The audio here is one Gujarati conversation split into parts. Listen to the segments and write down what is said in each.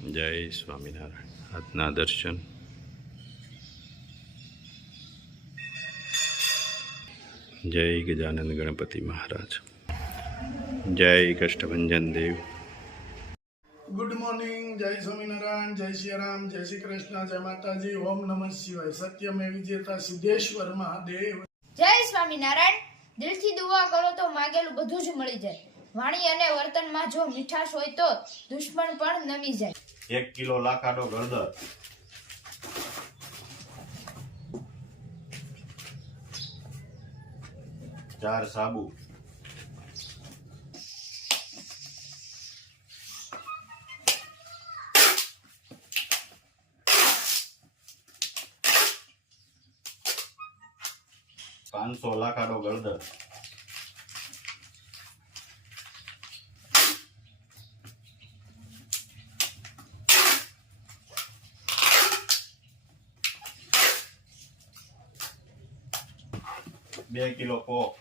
જય સ્વામિનારાયણ. આજના દર્શન. જય ગજાનંદ ગણપતિ મહારાજ. જય કષ્ટભંજન દેવ. Good morning. જય સ્વામિનારાયણ, જય શ્રી રામ, જય શ્રી કૃષ્ણ, જય માતાજી, ઓમ નમઃ શિવાય. સત્યમે વિજેતા સિદ્ધેશ્વર મહાદેવ. જય સ્વામિનારાયણ. દિલથી દુઆ કરો તો માગેલું બધું જ મળી જાય. વાણી અને વર્તનમાં જો મીઠાશ હોય તો દુશ્મન પણ નમી જાય. 1 કિલો લાકાડો ગળદર, 4 સાબુ, 500 લાકાડો ગળદર, 2 કિલો પોક,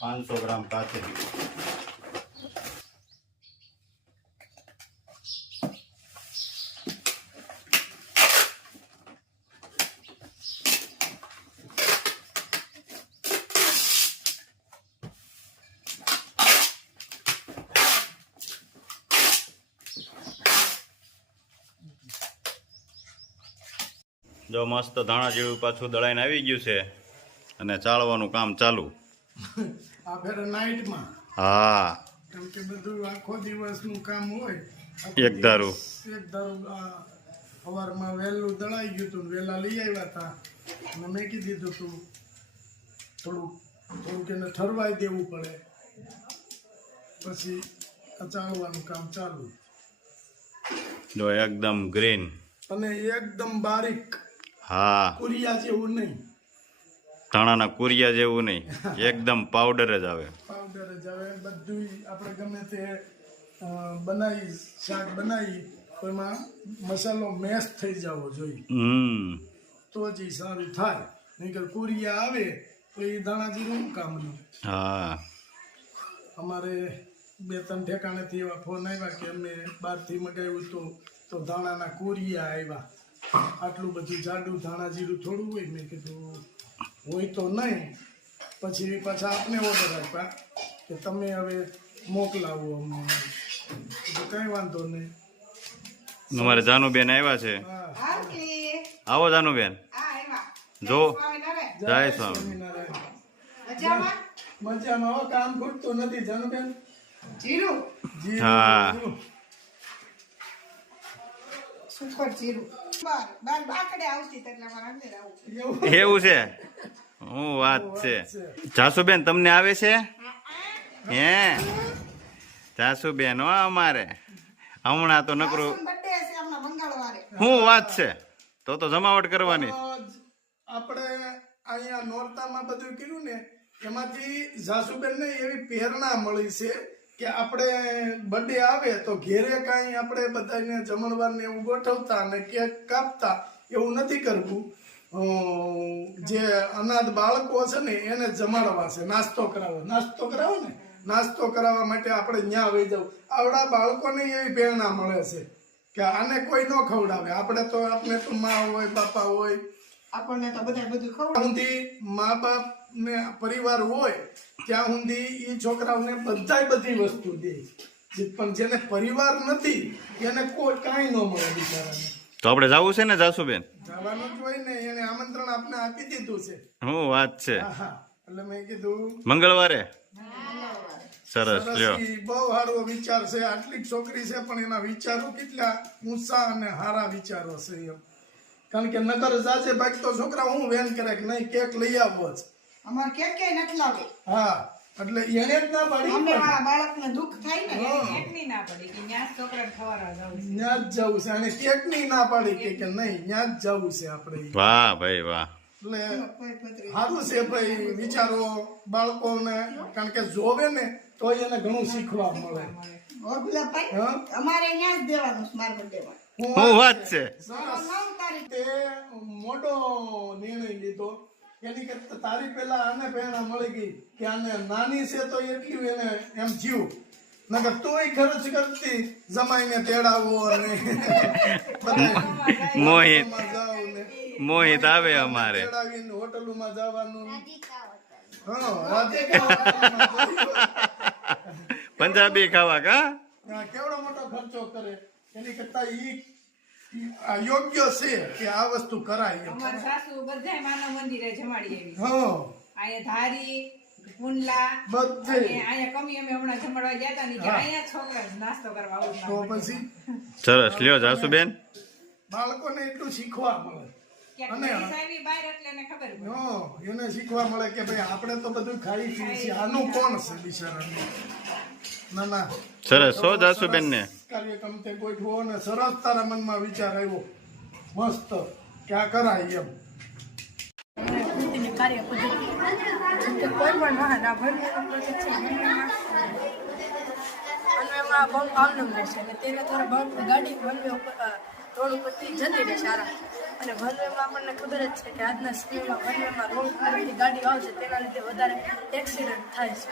500 ગ્રામ કાચરી, જો મસ્ત ધાણા જેવું પાછું દળાઈને આવી ગયું છે અને ચાળવાનું કામ ચાલુ. આ ફેર નાઈટમાં, હા, કેમ કે બધું આખો દિવસનું કામ હોય. એક ધારું સવારમાં વહેલું દળાઈ ગયું હતું, વહેલા લઈ આવ્યા હતા અને મેં કીધું તું થોડુંક એને ઠરવાઈ દેવું પડે, પછી ચાળવાનું કામ ચાલુ. જો એકદમ ગ્રીન અને એકદમ બારીક, હા, કુરિયા જેવું નહીં, ધાણાના કુરિયા જેવું નહીં, એકદમ પાવડર જ આવે. પાવડર જ આવે. બધું આપણે ગમે તે બનાવી શાક બનાવી તો એમાં મસાલો મેશ થઈ જવો જોઈએ, તો જ ઈ સારું થાય. નહીં કે કુરિયા આવે તો એ ધાણા જીરું કામનું. હા, અમારે 2-3 ઠેકાણેથી એવા ફોન આવ્યા કે અમે બહારથી મગાવ્યું તો ધાણાના કુરિયા આવ્યા. આટલું બધું જાડું ધાણા જીરું થોડું હોય. મેં કીધું હોય તો નહીં. પછી પાછા આપને ઓર્ડર આપ્યા કે તમે હવે મોકલાવો અમને. કઈ વાંધો નહીં. અમારે જાનુબેન આવ્યા છે. આવો જાનુબેન. જો જય સ્વામિનારાયણ. મજામાં. હવે કામ ખૂટતું નથી જાનુબેન. જીરું, હા, એવું છે. હું વાત છે. જાસુબેન તમને આવે છે? હે જાસુબેન, હો અમારે હમણાં તો નકરું. શું વાત છે? તો જમાવટ કરવાની. આપણે અહીંયા નોરતામાં બધું કર્યું ને, એમાંથી જાસુબેન ને એવી પ્રેરણા મળી છે કે આપણે બર્થડે આવે તો ઘેરે કાંઈ આપણે બધાને જમણવાર ને એવું ગોઠવતા અને કેક કાપતા એવું નથી કરવું. જે અનાથ બાળકો છે ને એને જમાડવા છે, નાસ્તો કરાવો ને, નાસ્તો કરાવવા માટે આપણે ન્યા વહી જવું. આવડા બાળકોને એવી પ્રેરણા મળે છે કે આને કોઈ ન ખવડાવે. આપણે તો મા હોય, બાપા હોય, આપણને તો બધા બધું ખવડાવે. મા બાપ ને પરિવાર હોય ત્યાં સુધી એ છોકરાઓને બધી વસ્તુ દે, પણ જેને પરિવાર નથી એને કોઈ કાંઈ ન મળે બિચારાને. તો આપણે જવું છે ને જાસુબેન? જવાનું જ હોય ને. એને આમંત્રણ આપને આપી દીધું છે. શું વાત છે? એટલે મેં કીધું મંગળવારે. સરસ. બહુ સારો વિચાર છે. આટલી છોકરી છે પણ એના વિચારો કેટલા ઊંચા અને સારા વિચારો છે એમ. કારણ કે નગર જાજે બાકી તો છોકરા હું વેન કરે કે નહીં કેક લઈ આવવો જ. અમાર કેક નથી લાવે. હા, એટલે એને જ ના પાડી. અમે વાળા બાળકને દુઃખ થાય ને કેકની ના પાડી કે ન્યા છોકરાને ખવડાવવા જવું છે. ન્યા જ જવું છે. અને કેકની ના પાડી કે નહીં ન્યા જ જવું છે આપણે. વાહ ભાઈ વાહ. એટલે સારું છે ભાઈ વિચારો બાળકોને, કારણ કે જોવે ને તો એને ઘણું શીખવા મળે. અમારે અહીંયા જ દેવાનું છે મારા બર્થડેમાં. શું વાત છે? તે મોટો નિર્ણય લીધો એની કરતા તારી પેલા આને પ્રેરણા મળી ગઈ કે આને નાની છે તો એટલું એને એમ જીવ નકર તોય ખર્ચ કરતી જમાઈને તેડાવો અને મોહિત જાવ ને મોહિત આવે અમારે તેડાવીને હોટલોમાં જવાનું હા રાધિકા પંજાબી ખાવા કા કેવડો મોટો ખર્ચો કરે એની કરતા ઈ યોગ્ય છે કે આ વસ્તુ કરાય એમ. અમારા સાસુ બધાય માનવ મંદિરે જમાડી આવી હા અહીંયા ધારી પુનલા બધે અને અહીંયા કમી અમે હમણાં જમાડવા ગયા હતા ને કે અહીંયા છોકરા નાસ્તો કરવા આવું તો પછી સરસ લ્યો જાસુબેન બાળકોને એટલું શીખવા મળે અને સાહેબી બહાર એટલે એને ખબર પડે. હા, એને શીખવા મળે કે ભાઈ આપણે તો બધું ખાઈ પીએ છીએ આનું કોણ છે બિચારાનું ના ના સરસ હો જાસુબેન ને કાર્યક્રમ તે ગોઠવો ને સરસ તારા મનમાં વિચાર આવ્યો મસ્ત કે આ કરાય એમ કૃતિની કાર્ય પદ્ધતિ જેમ કે કોઈ પણ વાહન આ ભરવાનો પ્રોજેક્ટ છે ભરવામાં બહુ પ્રોબ્લેમ રહેશે કે તેને થોડા બહુ ગાડી ભરવે ઉપર રોડ ઉપરથી જતી રહેશે આરામ અને ભરવેમાં આપણને ખબર જ છે કે આજના સમયમાં ભરવેમાં રોડ ઉપરથી ગાડી આવશે તેના લીધે વધારે એક્સિડન્ટ થાય છે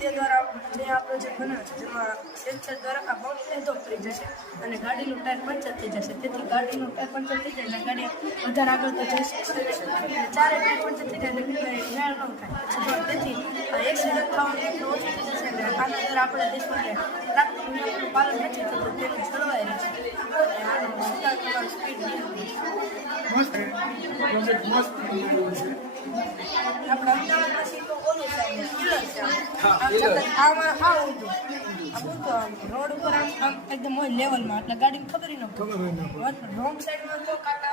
તે દ્વારા જે આ પ્રોજેક્ટ બન્યો છે જેમાં સેન્સર દ્વારા આ બહુ સીધો પડી જશે અને ગાડીનું ટાયર પંચર થઈ જશે તેથી ગાડીનું ટાયર પંચર થઈ જાય એટલે ગાડી વધારે આગળ તો જઈ શકશે નહીં. ચારે ટાયર પંચર થઈ જાય એટલે હેરાન ન થાય તેથી એક્સિડન્ટ થવાનું એટલું ઓછું થઈ જશે અને આના દ્વારા આપણા દેશમાં ટ્રાફિક નિયમોનું પાલન નથી થતું તેનું જળવાઈ રહેશે અને આનો વિસ્તાર કરવાનો સ્પીડ મસ્ત પ્રોજેક્ટ મસ્ત બનાવ્યો છે આપણા અમદાવાદમાં સીધું ઓલું થાય કિલર છે આમાં હા ઊંધું રોડ ઉપર આમ એકદમ હોય લેવલમાં એટલે ગાડીને ખબર ન ખબર હોય ને રોંગ સાઈડમાં તો કાંટા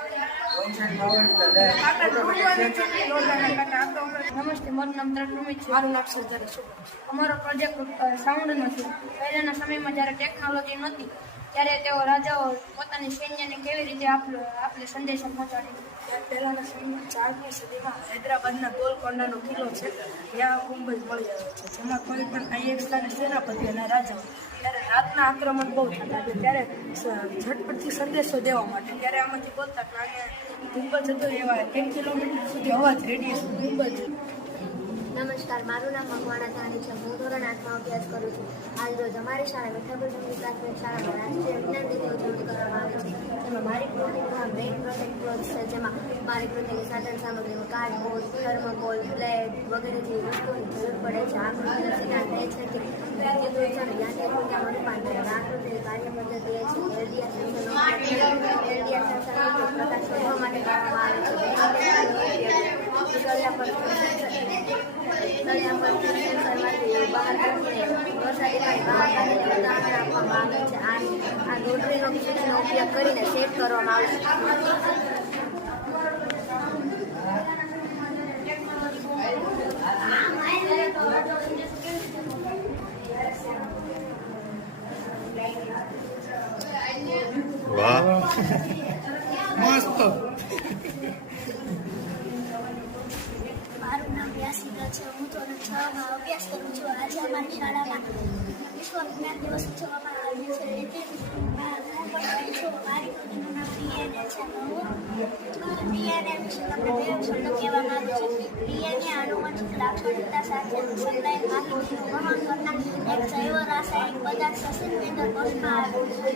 નમસ્તે મારું નામ તરન્નુમી છે મારું નામ સરદાર છે અમારો પ્રોજેક્ટ સાઉન્ડ નથી પહેલાના સમયમાં જ્યારે ટેકનોલોજી નહોતી ત્યારે તેઓ રાજાઓ પોતાની સૈન્યને કેવી રીતે આપણે સંદેશા પહોંચાડે પહેલાના સમયમાં 4મી સદીમાં હૈદરાબાદના ગોલકોંડાનો કિલ્લો છે ત્યાં ગુંબજ મળી આવે છે જેમાં કોઈ પણ આઈએક્સ અને સેનાપતિ અને રાજાઓ ત્યારે રાતના આક્રમણ બહુ થતા હતા ત્યારે ઝટપટથી સંદેશો દેવા માટે ત્યારે આમાંથી બોલતા કે આને ગુંબજ હતો એવા 1 કિલોમીટર સુધી અવાજ રેડિયસ ગુંબજ. નમસ્કાર, મારું નામ મકવાણા ધાની છે. હું ધોરણ 8માં અભ્યાસ કરું છું. આજ રોજ અમારી શાળા વિઠ્ઠલપુર પ્રાથમિક શાળામાં રાષ્ટ્રીય વિજ્ઞાન દિવસની ઉજવણી કરવામાં આવે છે. જેમાં મારી કૃતિમાં મેઇન પ્રોજેક્ટ છે જેમાં મારી કૃતિની સાધન સામગ્રીમાં કાર્ડબોર્ડ, થર્મોકોલ, પ્લેટ વગેરે જેવી વસ્તુઓની જરૂર પડે છે. આ કૃતિનો સિદ્ધાંત એ છે કે વિદ્યુત ઉર્જાનું યાંત્રિક ઉર્જામાં રૂપાંતર. આ કૃતિની કાર્ય પદ્ધતિ એ છે એલડીઆર સેન્સરનો પ્રકાશ શોધવા માટે કરવામાં આવે છે. આ રોટરીનો વીજળીનો ઉપયોગ કરીને સેટ કરવામાં આવશે. વાહ મસ્ત મારું નામ યાસિકા છે. હું ધોરણ 6માં અભ્યાસ કરું છું. આજે અમારી શાળામાં વિશ્વ વિજ્ઞાન દિવસ ઉજવવામાં આવ્યો છે. હું પણ છું. મારી કૃતિનું નામ ડીએનએ છે. હું ડીએનએ વિશે તમને બે શબ્દો કહેવા માંગુ છું. ડીએનએ આનુવંશિક લાક્ષણિકતા સાથે સંકળાયેલ માહિતીનું વહન કરનાર એક જૈવ રાસાયણિક પદાર્થ સસ્પેન્ડર કોષમાં આવ્યું છે.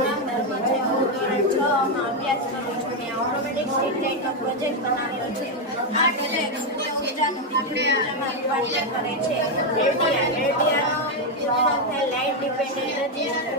નામ ધર્મ છે. હું ધોરણ 6માં અભ્યાસ કરું છું. મેં ઓટોમેટિક સ્ટ્રીટ લાઇટનો પ્રોજેક્ટ બનાવ્યો છે. આ પ્રોજેક્ટ સૂર્ય ઉર્જાનું વિદ્યુત ઉર્જામાં રૂપાંતર કરે છે. એલડીઆરનો લાઇટ ડિપેન્ડન્ટ રજિસ્ટર.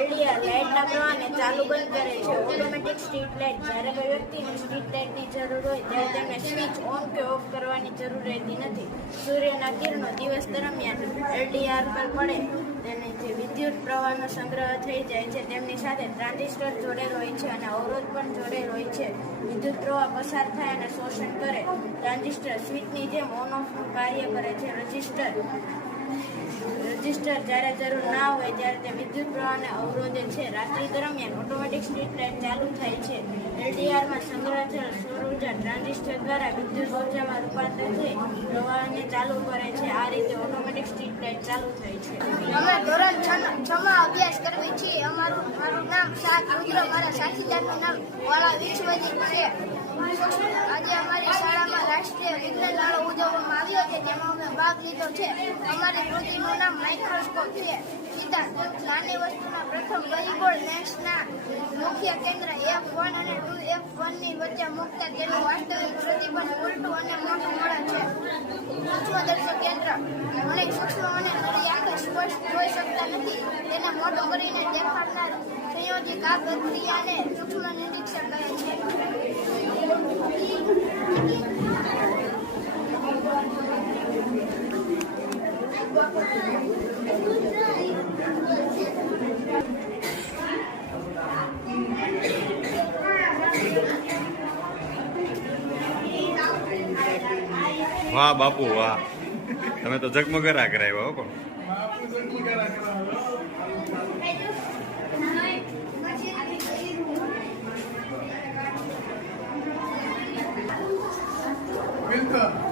એલડીઆર લાઇટના પ્રવાહને ચાલુ બંધ કરે છે. Automatic street light. જ્યારે કોઈ વ્યક્તિને સ્ટ્રીટ લાઇટની જરૂર હોય ત્યારે તેમને સ્વિચ ઓન કે ઓફ કરવાની જરૂર રહેતી નથી. સૂર્યના કિરણો દિવસ દરમિયાન એલડીઆર પર પડે તેને જે વિદ્યુત પ્રવાહનો સંગ્રહ થઈ જાય છે તેમની સાથે ટ્રાન્ઝિસ્ટર જોડેલ હોય છે અને અવરોધ પણ જોડેલ હોય છે. વિદ્યુત પ્રવાહ પસાર થાય અને શોષણ કરે. ટ્રાન્ઝિસ્ટર સ્વિચની જેમ ઓન ઓફનું કાર્ય કરે છે. રજિસ્ટર જ્યારે જરૂર ના હોય ત્યારે તે વિદ્યુત પ્રવાહને અવરોધે છે. રાત્રિ દરમિયાન ઓટોમેટિક સ્ટ્રીટ લાઇટ ચાલુ થાય છે. એલડીઆરમાં સંગ્રહ થયેલ સૌર ઉર્જા ટ્રાન્ઝિસ્ટર દ્વારા વિદ્યુત ઉર્જામાં રૂપાંતર થઈ પ્રવાહને ચાલુ કરે છે. આ રીતે ઓટોમેટિક સ્ટ્રીટ લાઇટ ચાલુ થાય છે. અમે ધોરણ 6માં અભ્યાસ કરવી છીએ. મારું નામ શાહ રુદ્ર. મારા સાથીદારનું નામ વાળા વિશ્વજીત છે. આજે અમારી શાળામાં રાષ્ટ્રીય વિજ્ઞાન મેળો ઉજવવામાં આવ્યો છે, જેમાં અમે ભાગ લીધો છે. અમારી કૃતિનું નામ માઇક્રોસ્કોપ છે. સિદ્ધાંત: નાની વસ્તુના પ્રથમ પરિબળ લેન્સના મુખ્ય કેન્દ્ર F1 અને 2F1 ની વચ્ચે મૂકતા તેનું વાસ્તવિક પ્રતિબંધ ઉલટું અને મોટું મળે છે. સૂક્ષ્મદર્શક યંત્ર: ઘણી સૂક્ષ્મ અને નરી આંખે સ્પષ્ટ જોઈ શકતા નથી, તેને મોટું કરીને દેખાડનાર સંયોજિત આ પ્રક્રિયાને સૂક્ષ્મ નિરીક્ષણ કહે છે. વાહ બાપુ વાહ, તમે તો ઝગમગરા કરાવ્યા હો. પણ બાપુ જગમગારા કરાવે. બિલકુલ.